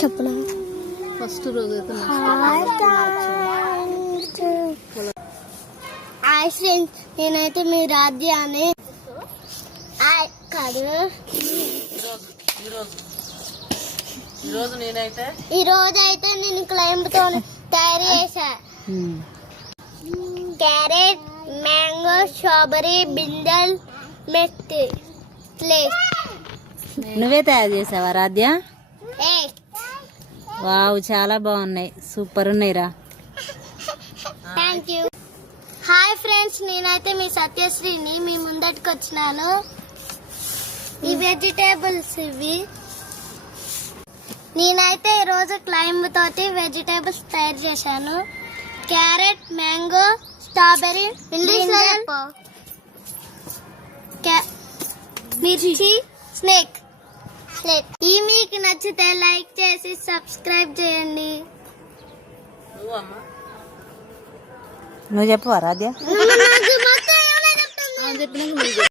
చెప్పనా ఫస్ట్ రోజు hi friends, నేనైతే మీ రాధ్య అని కాదు. ఈ రోజు అయితే నేను క్లైంబ్ తో తయారు చేసా. క్యారెట్, మ్యాంగో, స్ట్రాబెరీ, బిందెల్, మెత్తి ప్లేస్. నువ్వే తయారు చేసావా రాధ్య? ఏ వావ్, చాలా బాగున్నాయి, సూపర్ ఉన్నాయిరా. Thank you. హాయ్ ఫ్రెండ్స్, నేనైతే మీ సత్యశ్రీని మీ ముందటికి వచ్చినాను. ఈ వెజిటేబుల్స్ ఇవి. నేనైతే ఈరోజు క్లైంబ్ తోటి వెజిటేబుల్స్ తయారు చేశాను. క్యారెట్, మ్యాంగో, స్ట్రాబెరీ, మిర్చి, స్నేక్. ఈ మీకు నచ్చితే లైక్ చేసి సబ్స్క్రైబ్ చేయండి. నువ్వు చెప్పవా రాధ్య? నాకు మొత్తం ఏమైనా చెప్తాను.